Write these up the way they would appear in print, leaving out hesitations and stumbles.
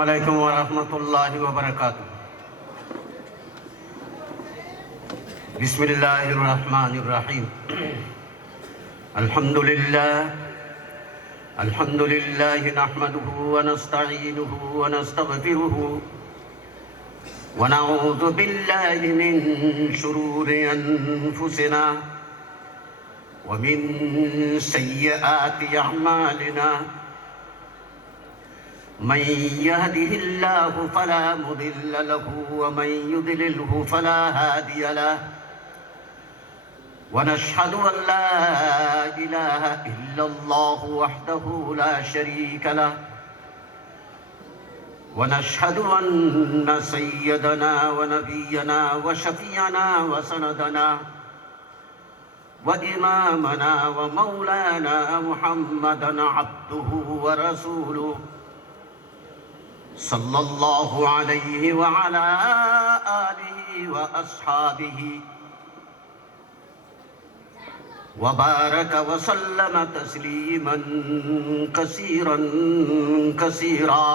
علیکم ورحمۃ اللہ وبرکاتہ۔ بسم اللہ الرحمن الرحیم۔ الحمد للہ نحمده ونستعینه ونستغفره ونعوذ باللہ من شرور انفسنا ومن سیئات اعمالنا، من يهده الله فلا مضل له ومن يضلله فلا هادي له، ونشهد أن لا إله إلا الله وحده لا شريك له، ونشهد أن سيدنا ونبينا وشفيعنا وسندنا وإمامنا ومولانا محمدا عبده ورسوله صلى الله عليه وعلى آله وأصحابه وبارك وسلم تسليما كثيرا كثيرا،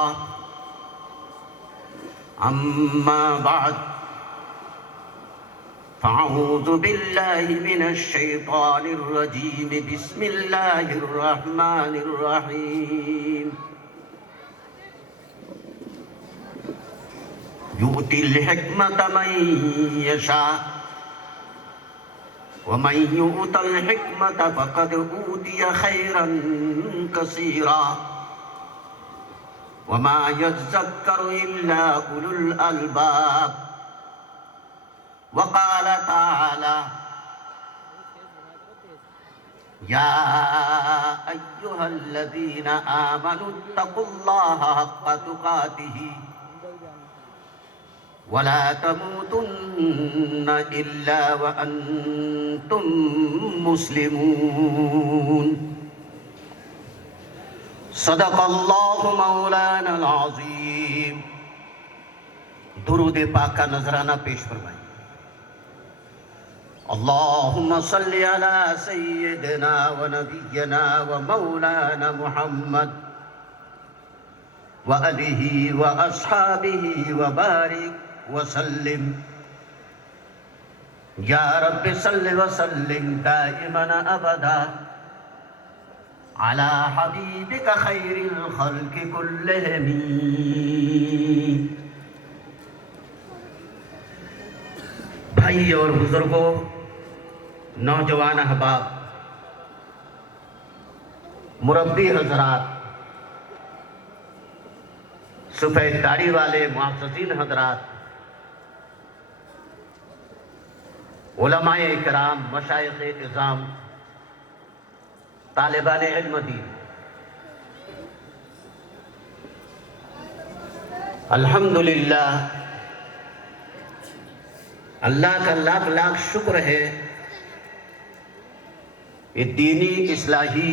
أما بعد، فأعوذ بالله من الشيطان الرجيم، بسم الله الرحمن الرحيم۔ يؤتي الحكمة من يشاء ومن يؤت الحكمة فقد أوتي خيرا كثيرا، وما يذكر إلا أولو الألباب۔ وقال تعالى: يا أيها الذين آمنوا اتقوا الله حق تقاته ولا تموتن إلا وأنتم مسلمون۔ صدق اللہ مولانا العظیم۔ درود پاک کا نذرانہ پیش فرمائیں۔ اللہم صلی علی سیدنا ونبینا ومولانا محمد وآلہ واصحابہ وبارک وسلم۔ یا رب صل وسلم دائما ابدا علی حبیبک خیر الخلق کلہم۔ بھائی اور بزرگوں، نوجوان احباب، مربی حضرات، سفید داڑھی والے معززین حضرات، علماء اکرام، مشائخ اعظام، طالبان علم دین، الحمدللہ اللہ کا لاکھ لاکھ شکر ہے، یہ دینی اصلاحی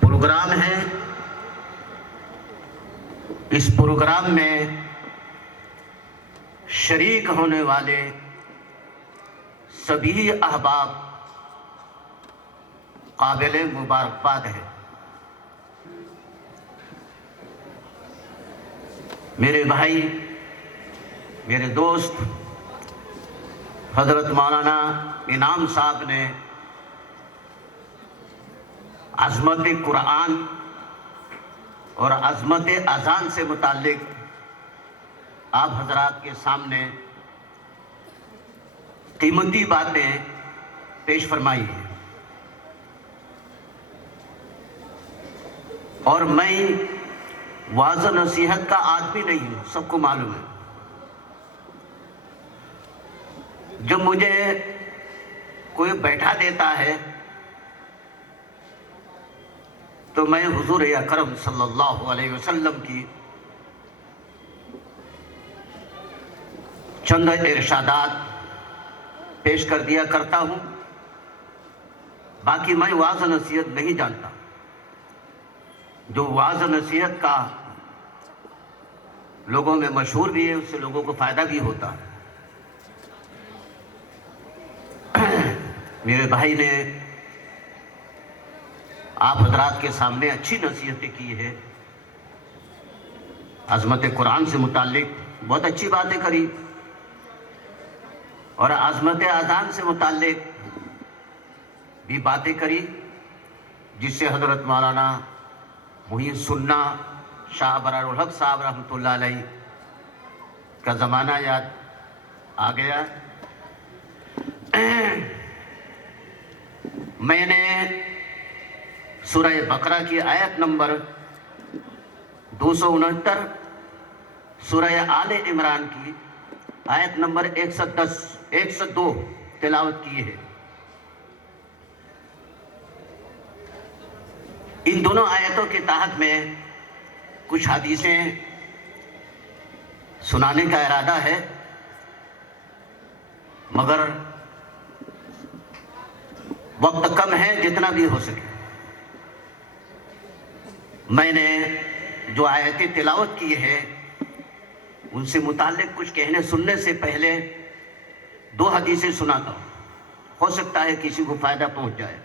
پروگرام ہے۔ اس پروگرام میں شریک ہونے والے سبھی احباب قابل مبارکباد ہیں۔ میرے بھائی، میرے دوست حضرت مولانا انعام صاحب نے عظمت قرآن اور عظمت اذان سے متعلق آپ حضرات کے سامنے قیمتی باتیں پیش فرمائی ہیں، اور میں وعظ و نصیحت کا آدمی نہیں ہوں، سب کو معلوم ہے۔ جب مجھے کوئی بیٹھا دیتا ہے تو میں حضور اکرم صلی اللہ علیہ وسلم کی چند ارشادات پیش کر دیا کرتا ہوں، باقی میں وعظ و نصیحت نہیں جانتا۔ جو وعظ و نصیحت کا لوگوں میں مشہور بھی ہے، اس سے لوگوں کو فائدہ بھی ہوتا ہے۔ میرے بھائی نے آپ حضرات کے سامنے اچھی نصیحتیں کی ہے، عظمت قرآن سے متعلق بہت اچھی باتیں کری، اور عظمت اذان سے متعلق بھی باتیں کری، جس سے حضرت مولانا محی السنہ شاہ ابرار الحق صاحب رحمۃ اللہ علیہ کا زمانہ یاد آ گیا۔ میں نے سورہ بقرہ کی آیت نمبر 269، سورہ آل عمران کی آیت نمبر 102 تلاوت کی ہے۔ ان دونوں آیتوں کے تحت میں کچھ حدیثیں سنانے کا ارادہ ہے، مگر وقت کم ہے، جتنا بھی ہو سکے۔ میں نے جو آیتیں تلاوت کی ہے ان سے متعلق کچھ کہنے سننے سے پہلے 2 حدیثیں سناتا ہوں، ہو سکتا ہے کسی کو فائدہ پہنچ جائے۔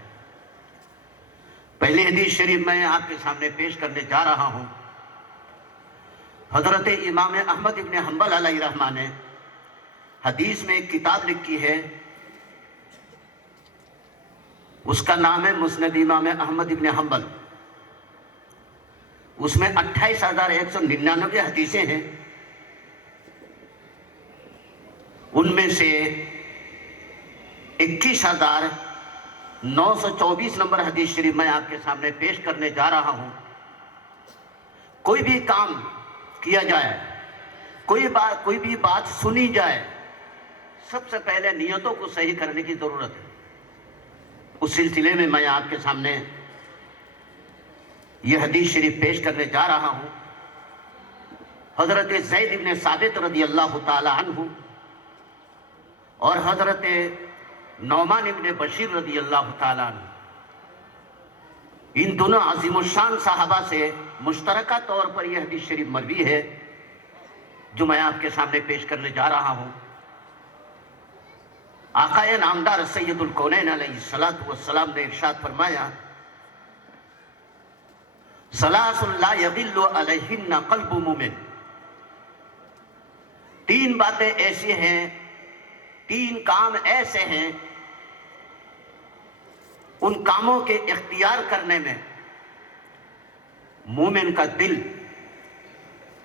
پہلی حدیث شریف میں آپ کے سامنے پیش کرنے جا رہا ہوں۔ حضرت امام احمد ابن حنبل علیہ رحمہ نے حدیث میں ایک کتاب لکھی ہے، اس کا نام ہے مسند امام احمد ابن حنبل۔ اس میں 28,199 حدیثیں ہیں، ان میں سے 21,924 نمبر حدیث شریف میں آپ کے سامنے پیش کرنے جا رہا ہوں۔ کوئی بھی کام کیا جائے، کوئی بھی بات سنی جائے، سب سے پہلے نیتوں کو صحیح کرنے کی ضرورت ہے۔ اس سلسلے میں میں آپ کے سامنے یہ حدیث شریف پیش کرنے جا رہا ہوں۔ حضرت زید بن ثابت رضی اللہ تعالی عنہ اور حضرت نعمان بن بشیر رضی اللہ تعالی عنہ، ان دونوں عظیم الشان صحابہ سے مشترکہ طور پر یہ حدیث شریف مروی ہے جو میں آپ کے سامنے پیش کرنے جا رہا ہوں۔ آقا نامدار سید الکونین علیہ الصلوۃ والسلام نے ارشاد فرمایا، ثلاث لا یغل علیہن قلب مومن۔ 3 باتیں ایسی ہیں، 3 کام ایسے ہیں، ان کاموں کے اختیار کرنے میں مومن کا دل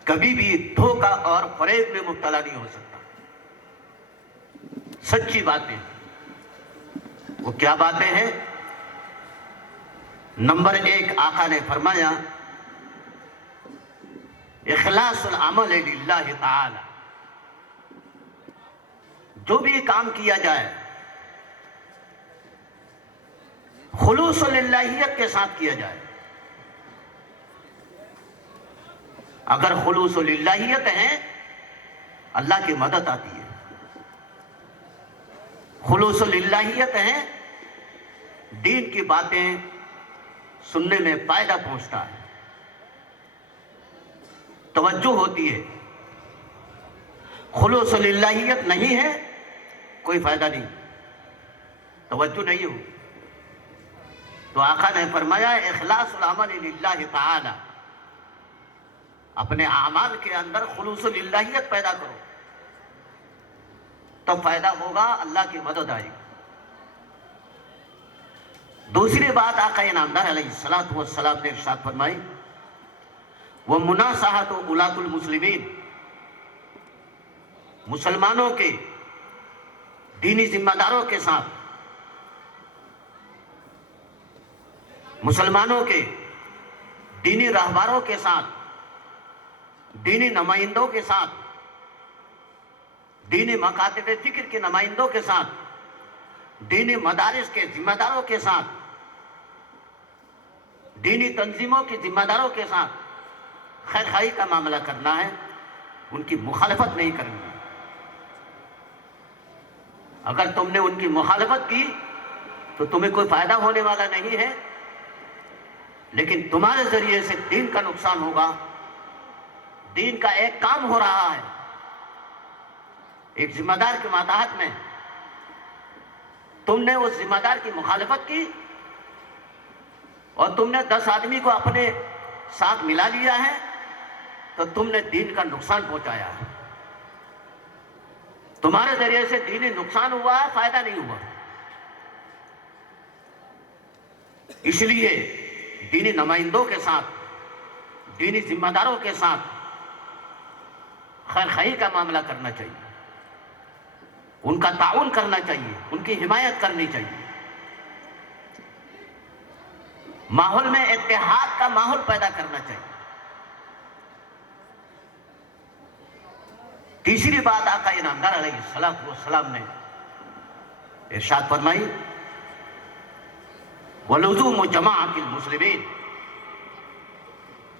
کبھی بھی دھوکہ اور فریب میں مبتلا نہیں ہو سکتا۔ سچی باتیں، وہ کیا باتیں ہیں؟ نمبر 1، آقا نے فرمایا اخلاص العمل للہ تعالی۔ جو بھی کام کیا جائے خلوص للہیت کے ساتھ کیا جائے۔ اگر خلوص للہیت ہے، اللہ کی مدد آتی ہے۔ خلوص للہیت ہے، دین کی باتیں سننے میں فائدہ پہنچتا ہے، توجہ ہوتی ہے۔ خلوص للہیت نہیں ہے، کوئی فائدہ نہیں، توجہ نہیں ہو۔ تو آقا نے فرمایا اخلاص العمل للہ تعالی، اپنے اعمال کے اندر خلوص للہیت پیدا کرو، تب فائدہ ہوگا، اللہ کی مدد آئے گی۔ دوسری بات آقا نامدار علیہ الصلوۃ والسلام نے ارشاد فرمائی، وَمُنَاصَحَةُ وُلَاةُ الْمُسْلِمِينَ۔ مسلمانوں کے دینی ذمہ داروں کے ساتھ، مسلمانوں کے دینی رہبروں کے ساتھ، دینی نمائندوں کے ساتھ، دینی مکاتب فکر کے نمائندوں کے ساتھ، دینی مدارس کے ذمہ داروں کے ساتھ، دینی تنظیموں کے ذمہ داروں کے ساتھ خیر خواہی کا معاملہ کرنا ہے، ان کی مخالفت نہیں کرنی ہے۔ اگر تم نے ان کی مخالفت کی تو تمہیں کوئی فائدہ ہونے والا نہیں ہے، لیکن تمہارے ذریعے سے دین کا نقصان ہوگا۔ دین کا ایک کام ہو رہا ہے، ایک ذمہ دار کے ماتحت میں، تم نے اس ذمہ دار کی مخالفت کی، اور تم نے 10 آدمی کو اپنے ساتھ ملا لیا ہے تو تم نے دین کا نقصان پہنچایا ہے. تمہارے ذریعے سے دینی نقصان ہوا ہے، فائدہ نہیں ہوا. اس لیے دینی نمائندوں کے ساتھ، دینی ذمہ داروں کے ساتھ خیر خواہی کا معاملہ کرنا چاہیے، ان کا تعاون کرنا چاہیے، ان کی حمایت کرنی چاہیے. ماحول میں اتحاد کا ماحول پیدا کرنا چاہیے. تیسری بات آقا انعامدار علیہ السلام نے ارشاد فرمائی، وَلُزُومُ جَمَاعَةِ الْمُسْلِمِينَ،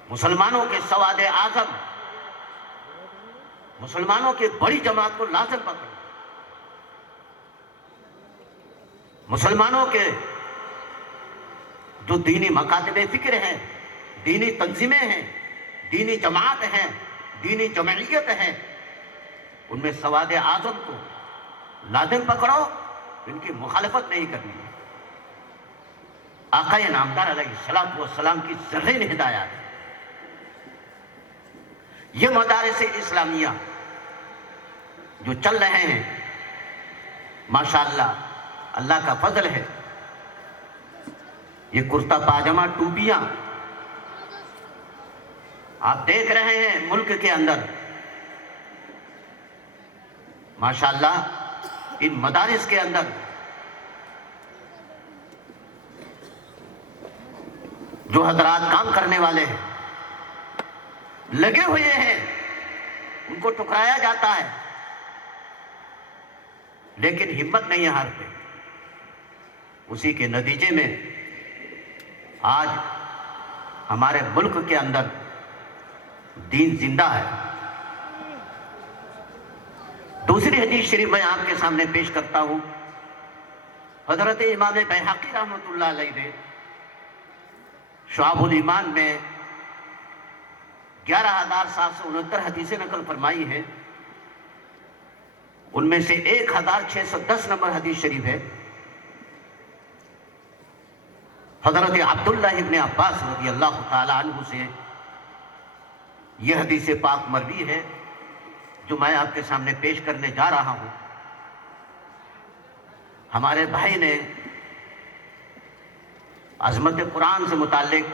مسلمانوں کے سواد اعظم، مسلمانوں کی بڑی جماعت کو لازم پکڑو. مسلمانوں کے جو دینی مکاتب فکر ہیں، دینی تنظیمیں ہیں، دینی جماعت ہیں، دینی جمعیت ہیں، ان میں سواد اعظم کو لازم پکڑو، ان کی مخالفت نہیں کرنی ہے. آقا انعامدار علیہ السلام کی زرین ہدایات. یہ مدارس اسلامیہ جو چل رہے ہیں، ماشاءاللہ اللہ کا فضل ہے. یہ کرتا پاجامہ، ٹوپیاں آپ دیکھ رہے ہیں ملک کے اندر، ماشاءاللہ ان مدارس کے اندر جو حضرات کام کرنے والے ہیں، لگے ہوئے ہیں، ان کو ٹکرایا جاتا ہے لیکن ہمت نہیں ہے ہارتے. اسی کے نتیجے میں آج ہمارے ملک کے اندر دین زندہ ہے. دوسری حدیث شریف میں آپ کے سامنے پیش کرتا ہوں. حضرت امام بیہقی رحمۃ اللہ علیہ نے شعب الایمان میں 11,769 حدیثیں نقل فرمائی ہیں. ان میں سے 1,610 نمبر حدیث شریف ہے حضرت عبداللہ ابن عباس رضی اللہ تعالی عنہ سے. یہ حدیث پاک مروی ہے جو میں آپ کے سامنے پیش کرنے جا رہا ہوں. ہمارے بھائی نے عظمت قرآن سے متعلق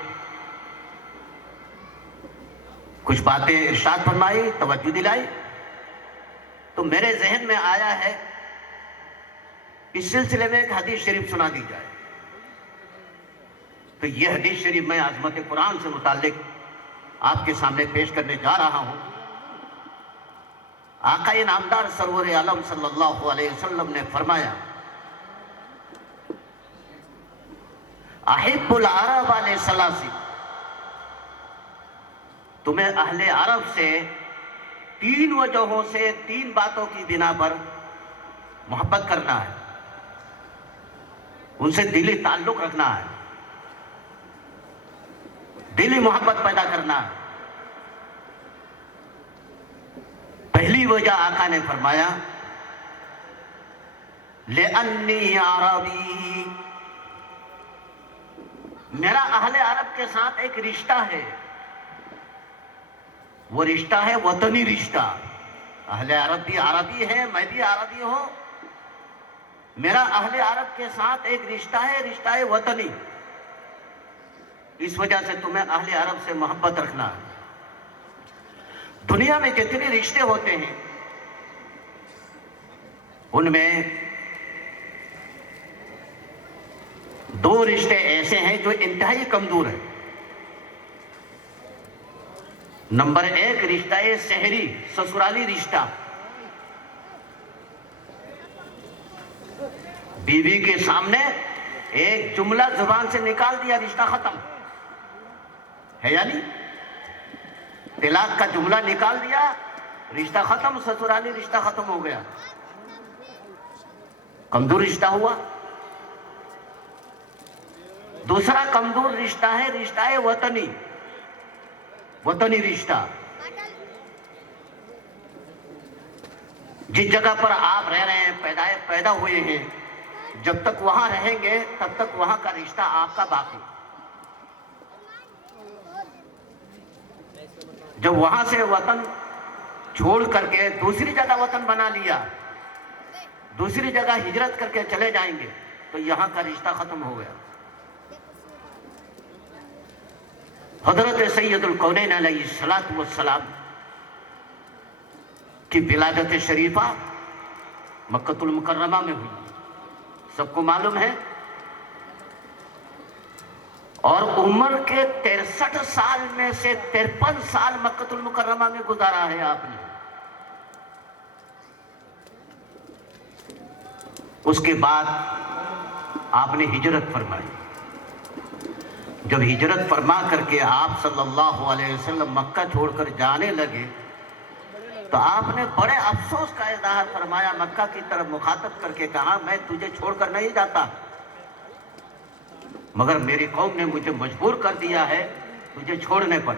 کچھ باتیں ارشاد فرمائی، توجہ دلائی، تو میرے ذہن میں آیا ہے اس سلسلے میں ایک حدیث شریف سنا دی جائے. تو یہ حدیث شریف میں عظمت قرآن سے متعلق آپ کے سامنے پیش کرنے جا رہا ہوں. آقا انعامدار سرور عالم صلی اللہ علیہ وسلم نے فرمایا، احب العرب علیہ ثلاث، تمہیں اہل عرب سے 3 وجہوں سے، 3 باتوں کی بنا پر محبت کرنا ہے، ان سے دلی تعلق رکھنا ہے، دلی محبت پیدا کرنا ہے. پہلی وجہ آقا نے فرمایا، لِأَنِّي عَرَبِي، میرا اہل عرب کے ساتھ ایک رشتہ ہے. وہ رشتہ ہے وطنی رشتہ. اہل عرب بھی عربی ہے، میں بھی عربی ہوں. میرا اہل عرب کے ساتھ ایک رشتہ ہے، رشتہ ہے وطنی. اس وجہ سے تمہیں اہل عرب سے محبت رکھنا ہے. دنیا میں جتنے رشتے ہوتے ہیں ان میں 2 رشتے ایسے ہیں جو انتہائی کمزور ہیں. نمبر 1 رشتہ شہری، سسرالی رشتہ. بیوی کے سامنے ایک جملہ زبان سے نکال دیا، رشتہ ختم ہے. یعنی طلاق کا جملہ نکال دیا، رشتہ ختم، سسرالی رشتہ ختم ہو گیا، کمزور رشتہ ہوا. دوسرا کمزور رشتہ ہے وطنی، وطنی رشتہ. جس جگہ پر آپ رہ رہے ہیں، پیدا ہوئے ہیں، جب تک وہاں رہیں گے تب تک وہاں کا رشتہ آپ کا باقی. جب وہاں سے وطن چھوڑ کر کے دوسری جگہ وطن بنا لیا، دوسری جگہ ہجرت کر کے چلے جائیں گے تو یہاں کا رشتہ ختم ہو گیا۔ حضرت سید الکونین علیہ السلام کی ولادت شریفہ مکہ المکرمہ میں ہوئی، سب کو معلوم ہے، اور عمر کے 63 سال میں سے 53 سال مکہ المکرمہ میں گزارا ہے آپ نے۔ اس کے بعد آپ نے ہجرت فرمائی۔ جب ہجرت فرما کر کے آپ صلی اللہ علیہ وسلم مکہ چھوڑ کر جانے لگے تو آپ نے بڑے افسوس کا اظہار فرمایا، مکہ کی طرف مخاطب کر کے کہا، میں تجھے چھوڑ کر نہیں جاتا، مگر میری قوم نے مجھے مجبور کر دیا ہے تجھے چھوڑنے پر۔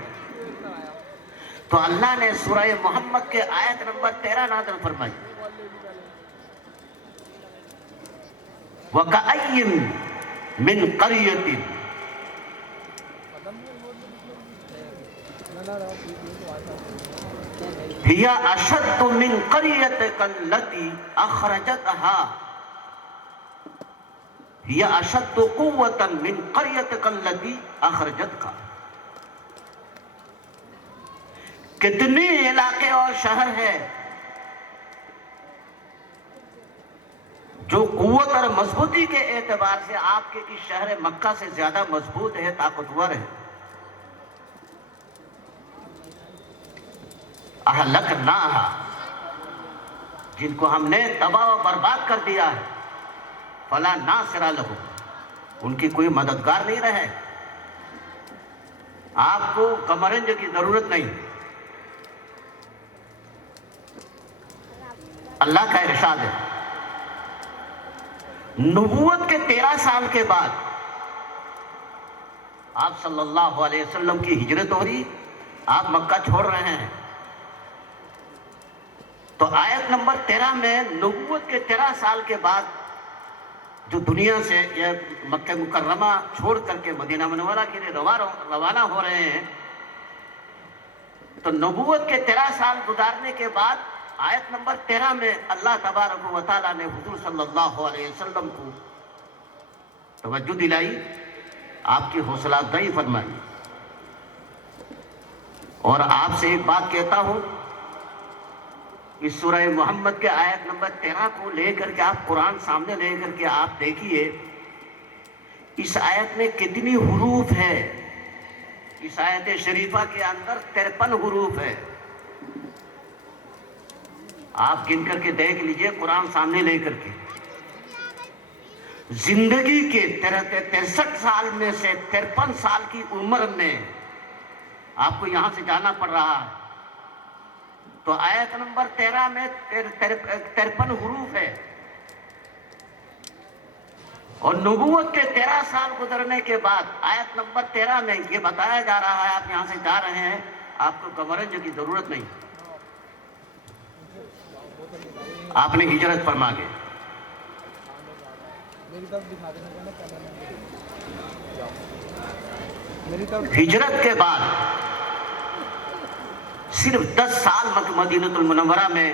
تو اللہ نے سورہ محمد کے آیت نمبر 13 نازل فرمائی، وَكَأَيٍّ مِّن قَرْيَةٍ هِيَ أَشَدُّ مِّن قَرْيَتِكَ الَّتِي أَخْرَجَتْهَا هِيَ أَشَدُّ قُوَّةً مِّن قَرْيَتِكَ الَّتِي أَخْرَجَتْكَ۔ کتنے علاقے اور شہر ہیں جو قوت اور مضبوطی کے اعتبار سے آپ کے اس شہر مکہ سے زیادہ مضبوط ہے، طاقتور ہے۔ اہلکناہا، جن کو ہم نے تباہ و برباد کر دیا ہے، فلا ناصر لہم، ان کی کوئی مددگار نہیں رہے۔ آپ کو کمرنج کی ضرورت نہیں۔ اللہ کا ارشاد ہے، نبوت کے 13 سال کے بعد آپ صلی اللہ علیہ وسلم کی ہجرت ہو رہی، آپ مکہ چھوڑ رہے ہیں۔ تو آیت نمبر 13 میں نبوت کے 13 سال کے بعد جو دنیا سے یہ مکہ مکرمہ چھوڑ کر کے مدینہ منورہ کے لیے روانہ ہو رہے ہیں، تو نبوت کے 13 سال گزارنے کے بعد آیت نمبر 13 میں اللہ تبارک و تعالیٰ نے حضور صلی اللہ علیہ وسلم کو توجہ دلائی، آپ کی حوصلہ افزائی فرمائی۔ اور آپ سے ایک بات کہتا ہوں، اس سورہ محمد کے آیت نمبر 13 کو لے کر کے آپ قرآن سامنے لے کر کے آپ دیکھیے، اس آیت میں کتنی حروف ہے۔ اس آیت شریفہ کے اندر 53 حروف ہے۔ آپ گن کر کے دیکھ لیجئے قرآن سامنے لے کر کے۔ زندگی کے 63 سال میں سے 53 سال کی عمر میں آپ کو یہاں سے جانا پڑ رہا ہے، تو آیت نمبر 13 میں 53 حروف ہے، اور نبوت کے 13 سال گزرنے کے بعد آیت نمبر 13 میں یہ بتایا جا رہا ہے آپ یہاں سے جا رہے ہیں، آپ کو کمرنج کی ضرورت نہیں، آپ نے ہجرت فرما گئے۔ ہجرت کے بعد صرف 10 سال مدینہ المنورہ میں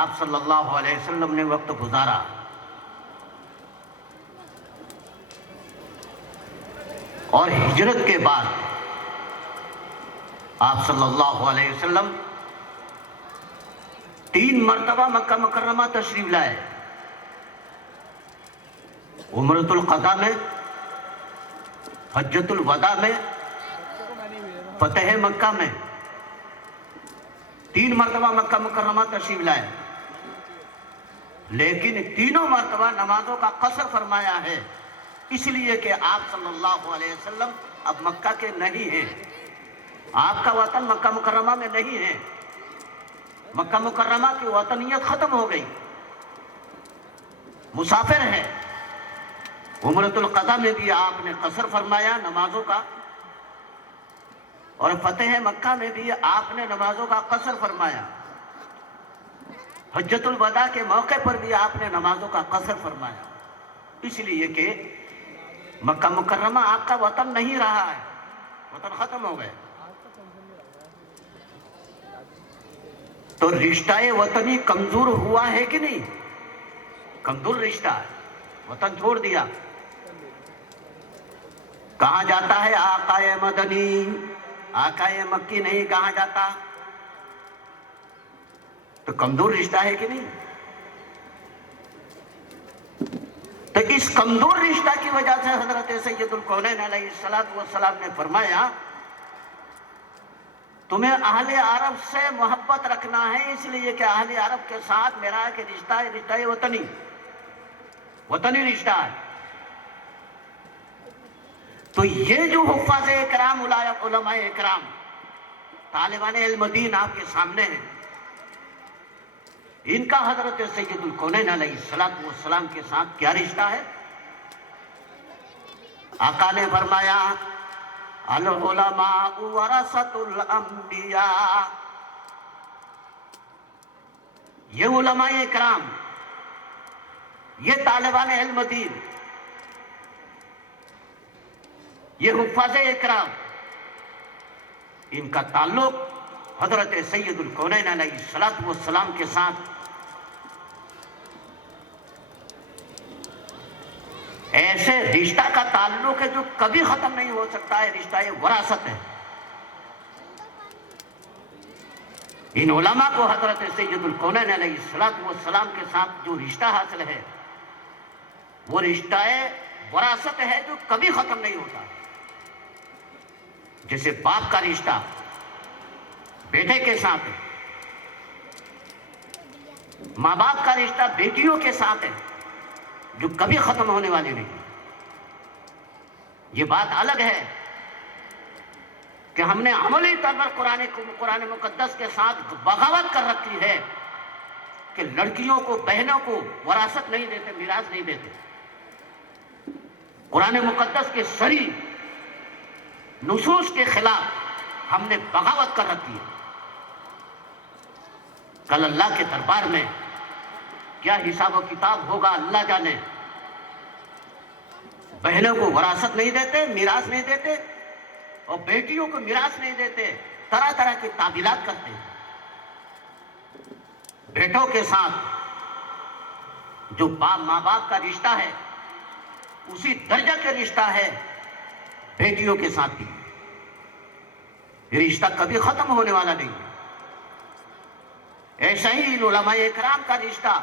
آپ صلی اللہ علیہ وسلم نے وقت گزارا، اور ہجرت کے بعد آپ صلی اللہ علیہ وسلم 3 مرتبہ مکہ مکرمہ تشریف لائے، عمرۃ القضاء میں، حجۃ الوداع میں، فتح مکہ میں، 3 مرتبہ مکہ مکرمہ تشریف لائے، لیکن تینوں مرتبہ نمازوں کا قصر فرمایا ہے، اس لیے کہ آپ صلی اللہ علیہ وسلم اب مکہ کے نہیں ہیں، آپ کا وطن مکہ مکرمہ میں نہیں ہے، مکہ مکرمہ کی وطنیت ختم ہو گئی، مسافر ہے۔ عمرۃ القضاء میں بھی آپ نے قصر فرمایا نمازوں کا، اور فتح مکہ میں بھی آپ نے نمازوں کا قصر فرمایا، حجۃ الوداع کے موقع پر بھی آپ نے نمازوں کا قصر فرمایا، اس لیے کہ مکہ مکرمہ آپ کا وطن نہیں رہا ہے، وطن ختم ہو گئے۔ تو رشتہ وطنی کمزور ہوا ہے کہ نہیں؟ کمزور رشتہ ہے، وطن چھوڑ دیا، کہاں جاتا ہے آقا مدنی، آقا مکی نہیں کہاں جاتا، تو کمزور رشتہ ہے کہ نہیں؟ تو اس کمزور رشتہ کی وجہ سے حضرت سید الکونین علیہ السلام نے فرمایا تمہیں اہل عرب سے محبت رکھنا ہے، اس لیے کہ اہل عرب کے ساتھ میرا ایک رشتہ ہے، رشتہ وطنی رشتہ ہے۔ تو یہ جو حفاظ اکرام، علماء اکرام، طالبان علم دین آپ کے سامنے ہیں، ان کا حضرت سید الکونین علیہ السلام کے ساتھ کیا رشتہ ہے؟ آقا نے فرمایا العلماء ورثۃ الانبیاء، یہ علماء اکرام، یہ طالبان علم دین، یہ حفاظ اکرام، ان کا تعلق حضرت سید الکونین علیہ السلام کے ساتھ ایسے رشتہ کا تعلق ہے جو کبھی ختم نہیں ہو سکتا ہے، رشتہ وراثت ہے۔ ان علماء کو حضرت سید الکونین علیہ السلام کے ساتھ جو رشتہ حاصل ہے وہ رشتہ وراثت ہے جو کبھی ختم نہیں ہوتا۔ جیسے باپ کا رشتہ بیٹے کے ساتھ ہے، ماں باپ کا رشتہ بیٹیوں کے ساتھ ہے، جو کبھی ختم ہونے والی نہیں۔ یہ بات الگ ہے کہ ہم نے عملی طور پر قرآن مقدس کے ساتھ بغاوت کر رکھی ہے کہ لڑکیوں کو، بہنوں کو وراثت نہیں دیتے، میراث نہیں دیتے۔ قرآن مقدس کے صریح نصوص کے خلاف ہم نے بغاوت کر رکھی ہے۔ کل اللہ کے دربار میں کیا حساب و کتاب ہوگا اللہ جانے۔ بہنوں کو وراثت نہیں دیتے، میراث نہیں دیتے، اور بیٹیوں کو میراث نہیں دیتے، طرح طرح کی تعبیرات کرتے ہیں۔ بیٹوں کے ساتھ جو ماں باپ کا رشتہ ہے اسی درجہ کے رشتہ ہے بیٹیوں کے ساتھ بھی۔ یہ رشتہ کبھی ختم ہونے والا نہیں۔ ایسا ہی ان علماء اکرام کا رشتہ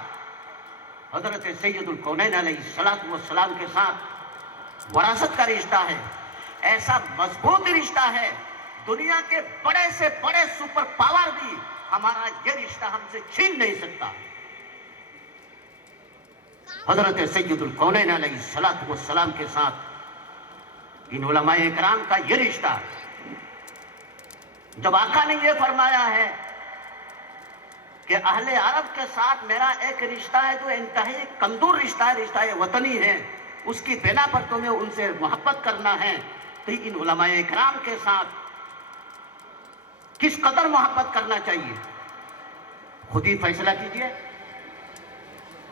حضرت سید الکونین علیہ السلام کے ساتھ وراثت کا رشتہ ہے، ایسا مضبوط رشتہ ہے، دنیا کے بڑے سے بڑے سپر پاور بھی ہمارا یہ رشتہ ہم سے چھین نہیں سکتا۔ حضرت سید الکونین علیہ السلام کے ساتھ ان علماء اکرام کا یہ رشتہ، جب آقا نے یہ فرمایا ہے کہ اہل عرب کے ساتھ میرا ایک رشتہ ہے جو انتہائی کمزور رشتہ ہے، رشتہ وطنی ہے، اس کی بنا پر تمہیں ان سے محبت کرنا ہے، تو ان علماء اکرام کے ساتھ کس قدر محبت کرنا چاہیے خود ہی فیصلہ کیجئے۔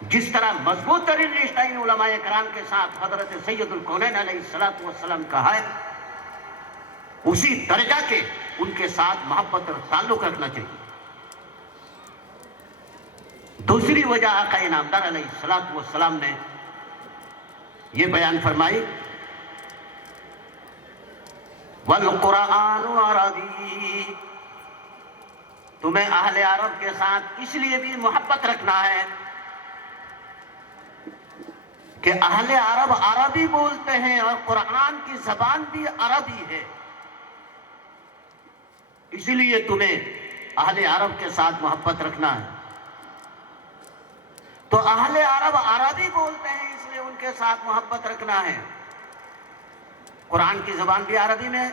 جس طرح مضبوط ترین رشتہ ان علماء اکرام کے ساتھ حضرت سید الکونین علیہ السلام کا ہے، اسی درجہ کے ان کے ساتھ محبت اور تعلق رکھنا چاہیے۔ دوسری وجہ آقا انعامدار علیہ السلام نے یہ بیان فرمائی وَالْقُرْآنُ عَرَبِيٌّ، تمہیں اہل عرب کے ساتھ اس لیے بھی محبت رکھنا ہے کہ اہل عرب عربی بولتے ہیں اور قرآن کی زبان بھی عربی ہے، اسی لیے تمہیں اہل عرب کے ساتھ محبت رکھنا ہے۔ تو اہل عرب عربی بولتے ہیں اس لیے ان کے ساتھ محبت رکھنا ہے، قرآن کی زبان بھی عربی میں،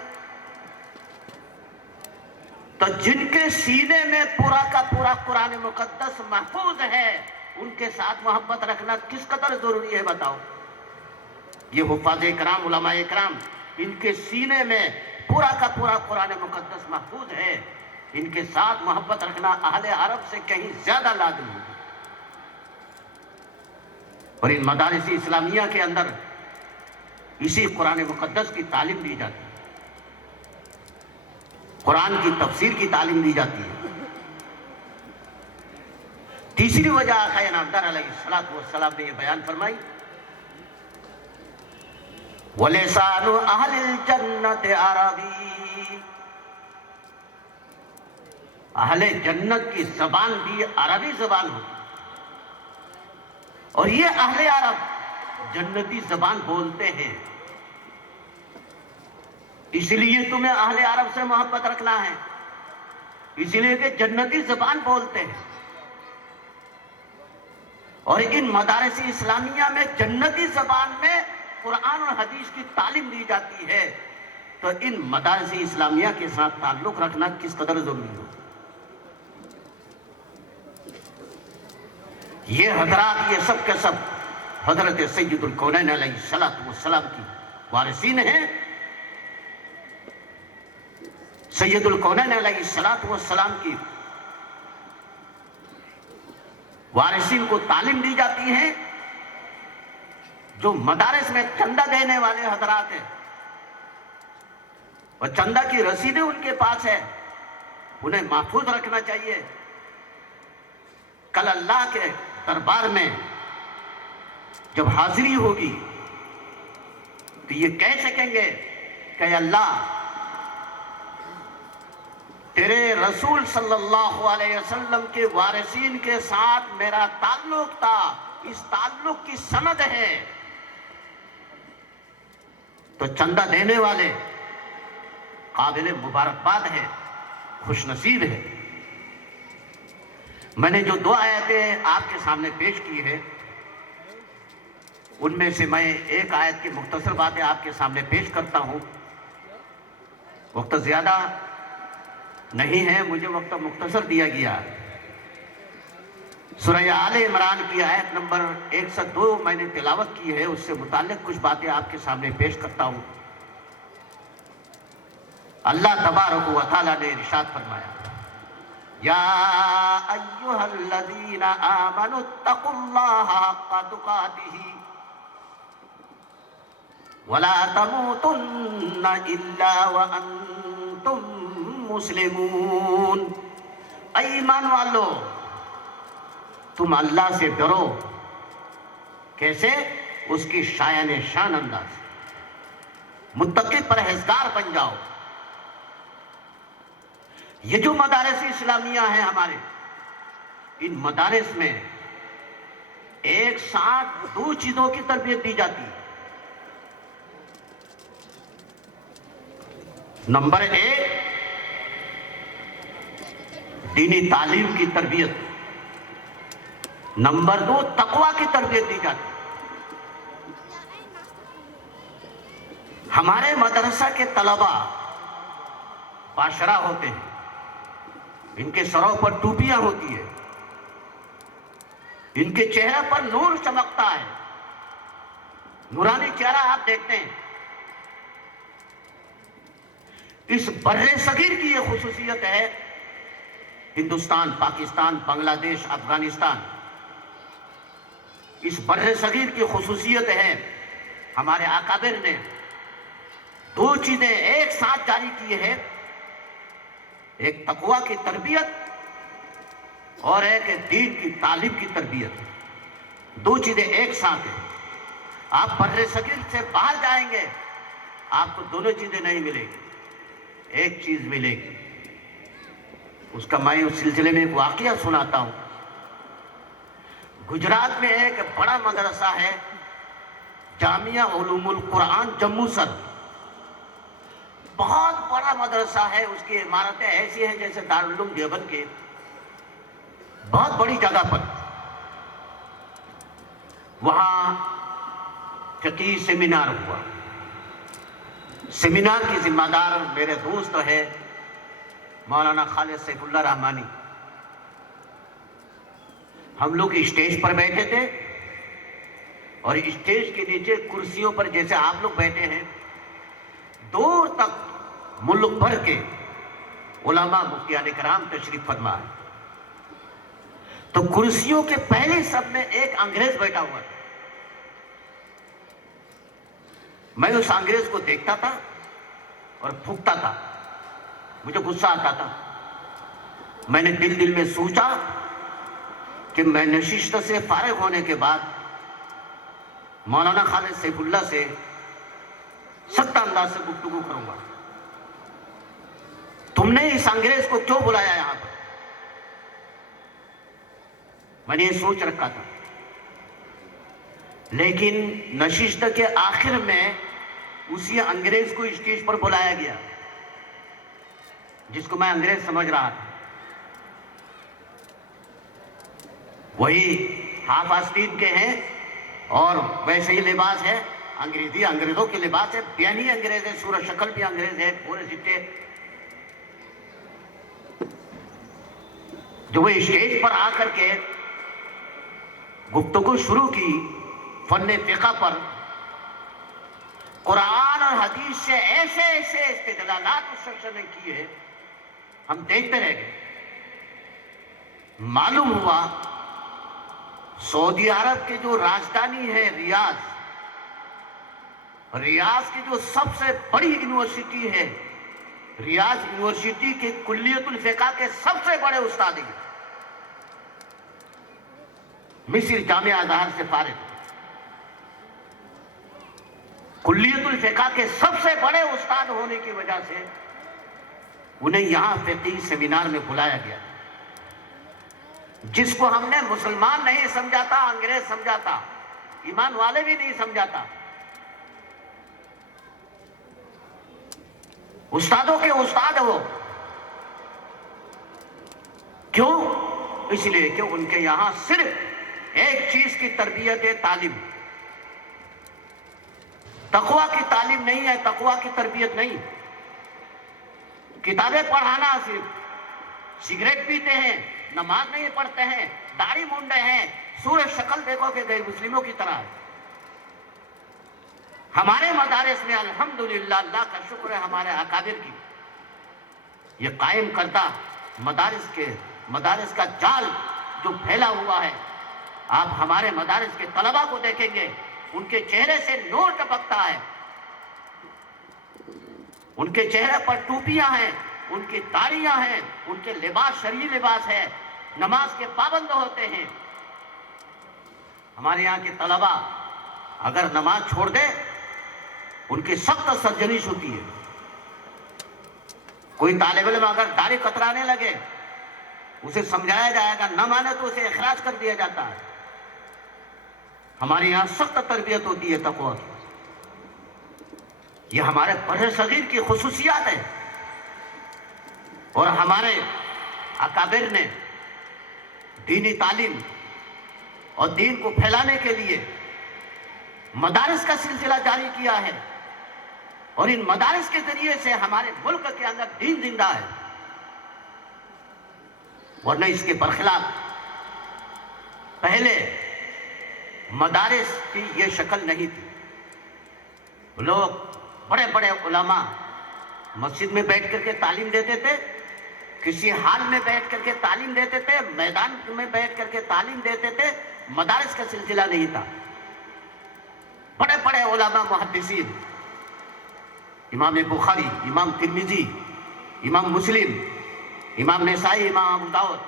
تو جن کے سینے میں پورا کا پورا قرآن مقدس محفوظ ہے ان کے ساتھ محبت رکھنا کس قدر ضروری ہے بتاؤ۔ یہ حفاظ اکرام، علماء اکرام، ان کے سینے میں پورا کا پورا قرآن مقدس محفوظ ہے، ان کے ساتھ محبت رکھنا اہل عرب سے کہیں زیادہ لازم ہے۔ اور ان مدارس اسلامیہ کے اندر اسی قرآن مقدس کی تعلیم دی جاتی ہے، قرآن کی تفسیر کی تعلیم دی جاتی ہے، تیسری وجہ آقا نامدار علیہ السلام نے یہ بیان فرمائی، وَلِسَانُ أَهْلِ الْجَنَّةِ عَرَبِي، اہل جنت کی زبان بھی عربی زبان ہوتی، اور یہ اہل عرب جنتی زبان بولتے ہیں، اس لیے تمہیں اہل عرب سے محبت رکھنا ہے، اس لیے کہ جنتی زبان بولتے ہیں۔ اور ان مدارس اسلامیہ میں جنتی زبان میں قرآن اور حدیث کی تعلیم دی جاتی ہے، تو ان مدارس اسلامیہ کے ساتھ تعلق رکھنا کس قدر ضروری ہو۔ یہ حضرات، یہ سب کے سب حضرت سید الکونین علیہ السلام کی وارثین ہیں۔ سید الکونین علیہ السلام کی وارثین کو تعلیم دی جاتی ہے۔ جو مدارس میں چندہ دینے والے حضرات ہیں اور چندہ کی رسیدیں ان کے پاس ہے، انہیں محفوظ رکھنا چاہیے۔ کل اللہ کے دربار میں جب حاضری ہوگی تو یہ کہہ سکیں گے کہ اللہ، تیرے رسول صلی اللہ علیہ وسلم کے وارثین کے ساتھ میرا تعلق تھا، اس تعلق کی سند ہے۔ تو چندہ دینے والے قابل مبارکباد ہے، خوش نصیب ہے۔ میں نے جو 2 آیتیں آپ کے سامنے پیش کی ہے، ان میں سے میں ایک آیت کی مختصر باتیں آپ کے سامنے پیش کرتا ہوں۔ وقت زیادہ نہیں ہے، مجھے وقت مختصر دیا گیا۔ سورہ آل عمران کی آیت نمبر 102 میں نے تلاوت کی ہے، اس سے متعلق کچھ باتیں آپ کے سامنے پیش کرتا ہوں۔ اللہ تبارک و تعالیٰ نے ارشاد فرمایا، یا ایہا الذین آمنوا اتقوا اللہ حق تقاتہ ولا تموتن الا وانتم مسلمون۔ اے ایمان والو، تم اللہ سے ڈرو۔ کیسے؟ اس کی شایان شان انداز، متقی پرہیزگار بن جاؤ۔ یہ جو مدارس اسلامیہ ہیں ہمارے، ان مدارس میں ایک ساتھ 2 چیزوں کی تربیت دی جاتی ہے۔ نمبر 1، دینی تعلیم کی تربیت۔ نمبر 2، تقوی کی تربیت دی جاتی ہے۔ ہمارے مدرسہ کے طلبہ باشرہ ہوتے ہیں، ان کے سروں پر ٹوپیاں ہوتی ہیں، ان کے چہرے پر نور چمکتا ہے، نورانی چہرہ آپ دیکھتے ہیں۔ اس بر صغیر کی یہ خصوصیت ہے، ہندوستان، پاکستان، بنگلہ دیش، افغانستان، اس بر صغیر کی خصوصیت ہے۔ ہمارے اکابر نے 2 چیزیں ایک ساتھ جاری کی ہے، ایک تقوی کی تربیت اور ایک دین کی تعلیم کی تربیت۔ 2 چیزیں ایک ساتھ ہیں۔ آپ بر صغیر سے باہر جائیں گے، آپ کو دونوں چیزیں نہیں ملیں گی، ایک چیز ملے گی۔ اس کا میں اس سلسلے میں ایک واقعہ سناتا ہوں۔ گجرات میں ایک بڑا مدرسہ ہے، جامعہ علوم القرآن جموں سر، بہت بڑا مدرسہ ہے۔ اس کی عمارتیں ایسی ہیں جیسے دارالعلوم دیوبند کے، بہت بڑی جگہ پر۔ وہاں فقہی سیمینار ہوا۔ سیمینار کی ذمہ دار میرے دوست ہے مولانا خالد سیف اللہ رحمانی۔ ہم لوگ اسٹیج پر بیٹھے تھے، اور اسٹیج کے نیچے کرسیوں پر جیسے آپ لوگ بیٹھے ہیں، دور تک ملک بھر کے علماء مفتیان کرام تشریف فرما ہے۔ تو کرسیوں کے پہلے سب میں ایک انگریز بیٹھا ہوا تھا۔ میں اس انگریز کو دیکھتا تھا اور پھونکتا تھا، مجھے غصہ آتا تھا۔ میں نے دل میں سوچا کہ میں نشست سے فارغ ہونے کے بعد مولانا خالد سیف اللہ سے سخت انداز سے گفتگو کروں گا. تم نے اس انگریز کو کیوں بلایا یہاں پر؟ میں نے یہ سوچ رکھا تھا، لیکن نشست کے آخر میں اسی انگریز کو اسٹیج پر بلایا گیا جس کو میں انگریز سمجھ رہا تھا. وہی ہاف آستین کے ہیں اور ویسے ہی لباس ہے، انگریزی انگریزوں کے لباس ہے، بیانی انگریز ہے، صورت شکل بھی انگریز ہے، پورے سٹے. جو وہ اسٹیج پر آ کر کے گفتگو شروع کی فن فقہ پر، قرآن اور حدیث سے ایسے ایسے استدلالات اس شخص نے کیے، ہم دیکھتے رہ گئے. معلوم ہوا سعودی عرب کے جو راجدھانی ہے ریاض کی جو سب سے بڑی یونیورسٹی ہے، ریاض یونیورسٹی کے کلیت الفقہ کے سب سے بڑے استاد ہیں، مصر جامعہ ازہر سے فارغ، کلیت الفقہ کے سب سے بڑے استاد ہونے کی وجہ سے انہیں یہاں فقہی سیمینار میں بلایا گیا، جس کو ہم نے مسلمان نہیں سمجھاتا، انگریز سمجھاتا، ایمان والے بھی نہیں سمجھاتا. استادوں کے استاد وہ. کیوں؟ اس لیے کہ ان کے یہاں صرف ایک چیز کی تربیت ہے، تعلیم. تقویٰ کی تعلیم نہیں ہے، تقویٰ کی تربیت نہیں. کتابیں پڑھانا صرف، سگریٹ پیتے ہیں، نماز نہیں پڑھتے ہیں، داڑھی مونڈے ہیں، صورت شکل دیکھو کہ غیر مسلموں کی طرح ہے. ہمارے مدارس میں الحمدللہ، اللہ کا شکر ہے، ہمارے اکابر کی یہ قائم کردہ مدارس کا جال جو پھیلا ہوا ہے. آپ ہمارے مدارس کے طلباء کو دیکھیں گے، ان کے چہرے سے نور ٹپکتا ہے، ان کے چہرے پر ٹوپیاں ہیں، ان کی داڑیاں ہیں، ان کے لباس شرعی لباس ہے، نماز کے پابند ہوتے ہیں. ہمارے یہاں کے طلباء اگر نماز چھوڑ دے ان کی سخت سرزنش ہوتی ہے. کوئی طالب علم اگر داڑھی کترانے لگے اسے سمجھایا جائے گا، نہ مانے تو اسے اخراج کر دیا جاتا ہے. ہمارے یہاں سخت تربیت ہوتی ہے تقویٰ کی. یہ ہمارے بڑے صغیر کی خصوصیات ہیں، اور ہمارے اکابر نے دینی تعلیم اور دین کو پھیلانے کے لیے مدارس کا سلسلہ جاری کیا ہے، اور ان مدارس کے ذریعے سے ہمارے ملک کے اندر دین زندہ ہے. ورنہ اس کے برخلاف پہلے مدارس کی یہ شکل نہیں تھی. لوگ بڑے بڑے علماء مسجد میں بیٹھ کر کے تعلیم دیتے تھے، کسی حال میں بیٹھ کر کے تعلیم دیتے تھے، میدان میں بیٹھ کر کے تعلیم دیتے تھے. مدارس کا سلسلہ نہیں تھا. بڑے بڑے علماء محدثین، امام بخاری، امام ترمذی، امام مسلم، امام نسائی، امام ابو داؤد،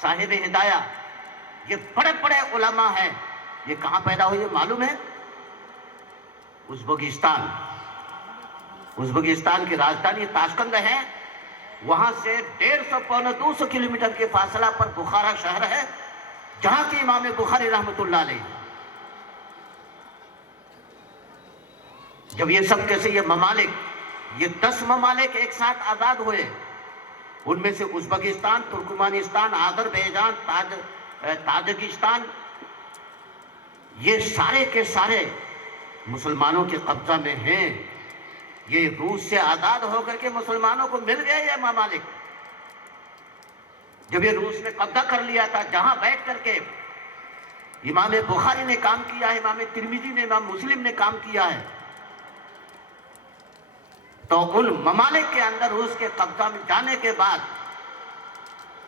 صاحب ہدایہ، یہ بڑے بڑے علماء ہیں. یہ کہاں پیدا ہوئے معلوم ہے؟ ازبکستان کی راجدھانی تاشقند ہے. وہاں سے 150-200 کلومیٹر کے فاصلہ پر بخارا شہر ہے، جہاں کی امام بخاری رحمت اللہ علیہ. جب یہ سب کیسے یہ ممالک، یہ 10 ممالک ایک ساتھ آزاد ہوئے، ان میں سے ازبکستان، ترکمانستان، آذربائیجان، تاجکستان، یہ سارے کے سارے مسلمانوں کے قبضہ میں ہیں. یہ روس سے آزاد ہو کر کے مسلمانوں کو مل گئے یہ ممالک. جب یہ روس نے قبضہ کر لیا تھا، جہاں بیٹھ کر کے امام بخاری نے کام کیا ہے، امام ترمذی نے، امام مسلم نے کام کیا ہے، تو ان ممالک کے اندر روس کے قبضہ میں جانے کے بعد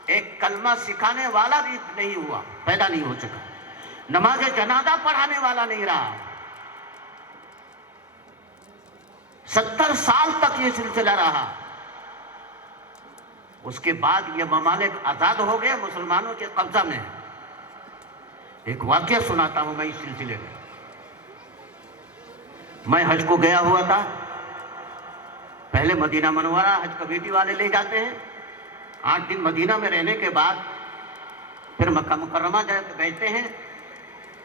ایک کلمہ سکھانے والا بھی نہیں ہوا، پیدا نہیں ہو سکا. نماز جنازہ پڑھانے والا نہیں رہا. 70 سال تک یہ سلسلہ رہا. اس کے بعد یہ ممالک آزاد ہو گئے، مسلمانوں کے قبضہ میں. ایک واقعہ سناتا ہوں میں اس سلسلے میں حج کو گیا ہوا تھا. پہلے مدینہ منورہ حج کمیٹی والے لے جاتے ہیں. 8 دن مدینہ میں رہنے کے بعد پھر مکہ مکرمہ بیٹھتے ہیں.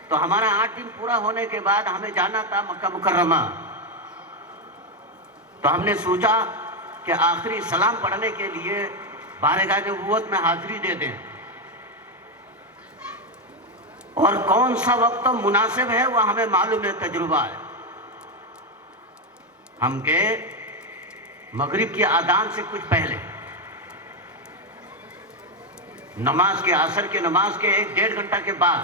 تو ہمارا 8 دن پورا ہونے کے بعد ہمیں جانا تھا مکہ مکرمہ. تو ہم نے سوچا کہ آخری سلام پڑھنے کے لیے بارگاہ نبوت میں حاضری دے دیں, اور کون سا وقت مناسب ہے وہ ہمیں معلوم ہے, تجربہ ہے. ہم گئے مغرب کی اذان سے کچھ پہلے, نماز کے عصر کے نماز کے 1-1.5 گھنٹہ کے بعد.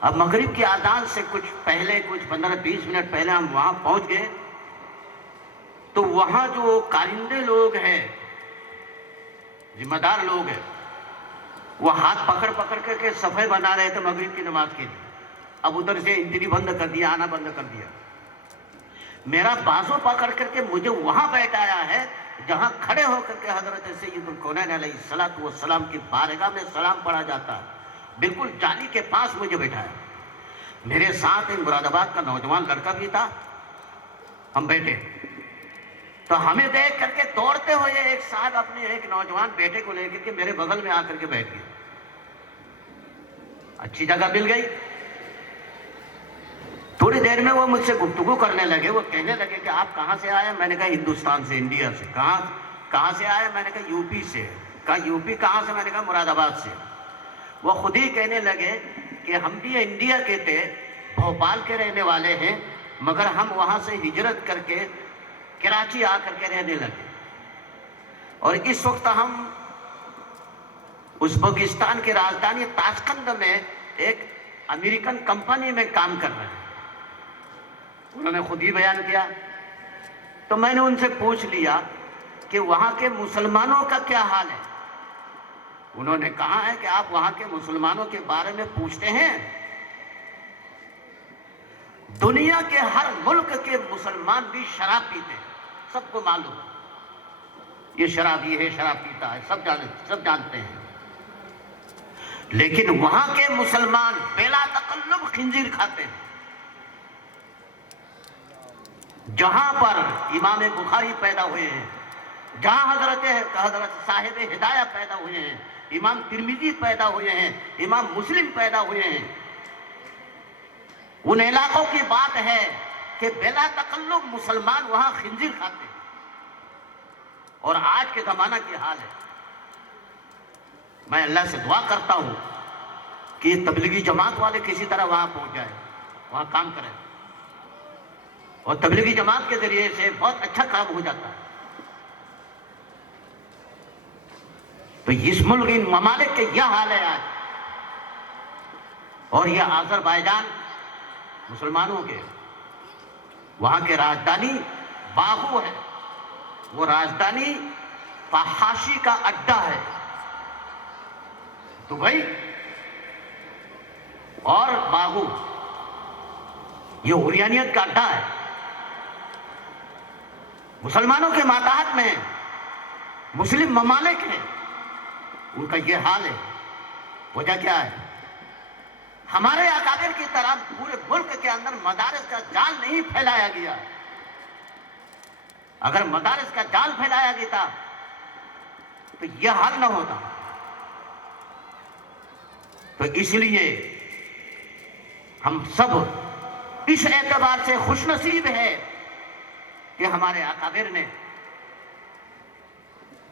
اب مغرب کی اذان سے کچھ پہلے, کچھ 15-20 منٹ پہلے ہم وہاں پہنچ گئے. تو وہاں جو کارندے لوگ ہیں, ذمہ دار لوگ ہیں, وہ ہاتھ پکڑ پکڑ کر کے صفحے بنا رہے تھے مغرب کی نماز کے لیے. اب ادھر سے انٹری بند کر دیا, آنا بند کر دیا. میرا بازو پکڑ کر کے مجھے وہاں بیٹھایا ہے جہاں کھڑے ہو کر کے حضرت سید الکونین علیہ الصلوۃ والسلام کی بارگاہ میں سلام پڑھا جاتا ہے. بالکل جالی کے پاس مجھے بیٹھایا. میرے ساتھ ایک مراد آباد کا نوجوان لڑکا بھی تھا. ہم بیٹھے تو ہمیں دیکھ کر کے دوڑتے ہوئے ایک صاحب اپنے ایک نوجوان بیٹے کو لے کر کے میرے بغل میں آ کر کے بیٹھ گئے. اچھی جگہ مل گئی. تھوڑی دیر میں وہ مجھ سے گفتگو کرنے لگے. وہ کہنے لگے کہ آپ کہاں سے آئے؟ میں نے کہا ہندوستان سے, انڈیا سے. کہاں سے آئے؟ میں نے کہا یو پی سے. کہا یو پی کہاں سے؟ میں نے کہا مراد آباد سے. وہ خود ہی کہنے لگے کہ ہم بھی انڈیا کے تھے, بھوپال کے رہنے والے ہیں, مگر ہم وہاں سے ہجرت کر کے کراچی آ کر کے رہنے لگے, اور اس وقت ہم ازبکستان کی راجدھانی تاشقند میں ایک امریکن کمپنی میں کام کر رہے ہیں. انہوں نے خود ہی بیان کیا. تو میں نے ان سے پوچھ لیا کہ وہاں کے مسلمانوں کا کیا حال ہے. انہوں نے کہا ہے کہ آپ وہاں کے مسلمانوں کے بارے میں پوچھتے ہیں, دنیا کے ہر ملک کے مسلمان بھی شراب پیتے ہیں, سب کو معلوم ہے. یہ شرابی ہے, شراب پیتا ہے, سب جانتے ہیں. لیکن وہاں کے مسلمان بلا تکلف خنزیر کھاتے ہیں. جہاں پر امام بخاری پیدا ہوئے ہیں, جہاں حضرت صاحب ہدایہ پیدا ہوئے ہیں, امام ترمذی پیدا ہوئے ہیں, امام مسلم پیدا ہوئے ہیں, ان علاقوں کی بات ہے کہ بلا تکلف مسلمان وہاں خنزیر کھاتے ہیں. اور آج کے زمانہ کی حال ہے. میں اللہ سے دعا کرتا ہوں کہ تبلیغی جماعت والے کسی طرح وہاں پہنچ جائیں, وہاں کام کریں, اور تبلیغی جماعت کے ذریعے سے بہت اچھا کام ہو جاتا ہے. تو اس ملک, ان ممالک کے یہ حال ہے آج. اور یہ آذربائیجان مسلمانوں کے, وہاں کے راجدھانی باکو ہے. وہ راجدھانی فحاشی کا اڈا ہے. دبئی اور باکو یہ عریانیت کا اڈا ہے. مسلمانوں کے ماتحت میں مسلم ممالک ہیں, ان کا یہ حال ہے. وجہ کیا ہے؟ ہمارے اکابر کی طرح پورے ملک کے اندر مدارس کا جال نہیں پھیلایا گیا. اگر مدارس کا جال پھیلایا گیا تو یہ حل نہ ہوتا. تو اس لیے ہم سب اس اعتبار سے خوش نصیب ہے کہ ہمارے اکابر نے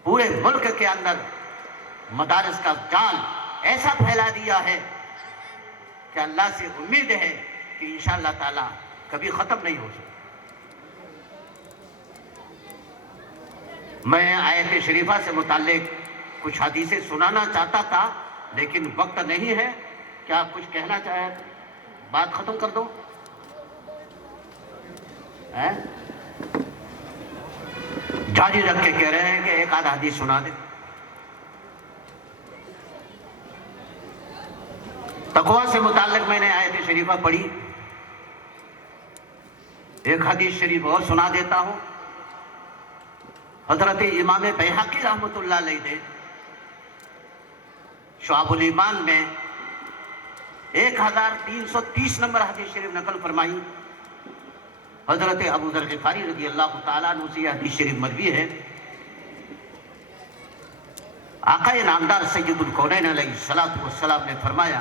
پورے ملک کے اندر مدارس کا جال ایسا پھیلا دیا ہے کہ اللہ سے امید ہے کہ انشاءاللہ تعالی کبھی ختم نہیں ہو سکتا. میں آیت شریفہ سے متعلق کچھ حدیثیں سنانا چاہتا تھا, لیکن وقت نہیں ہے. کیا آپ کچھ کہنا چاہیں؟ بات ختم کر دو. جاری رکھ کے کہہ رہے ہیں کہ ایک آدھ حدیث سنا دے. تقویٰ سے متعلق میں نے آیت شریفہ پڑھی. ایک حدیث شریف اور سنا دیتا ہوں. حضرت امام بیہقی رحمۃ اللہ علیہ نے شعب الایمان میں 1330 نمبر حدیث شریف نقل فرمائی حضرت ابو ذر غفاری رضی اللہ تعالیٰ عنہ سے یہ حدیث شریف مروی ہے. آقا نامدار سید الکونین علیہ الصلوۃ والسلام نے فرمایا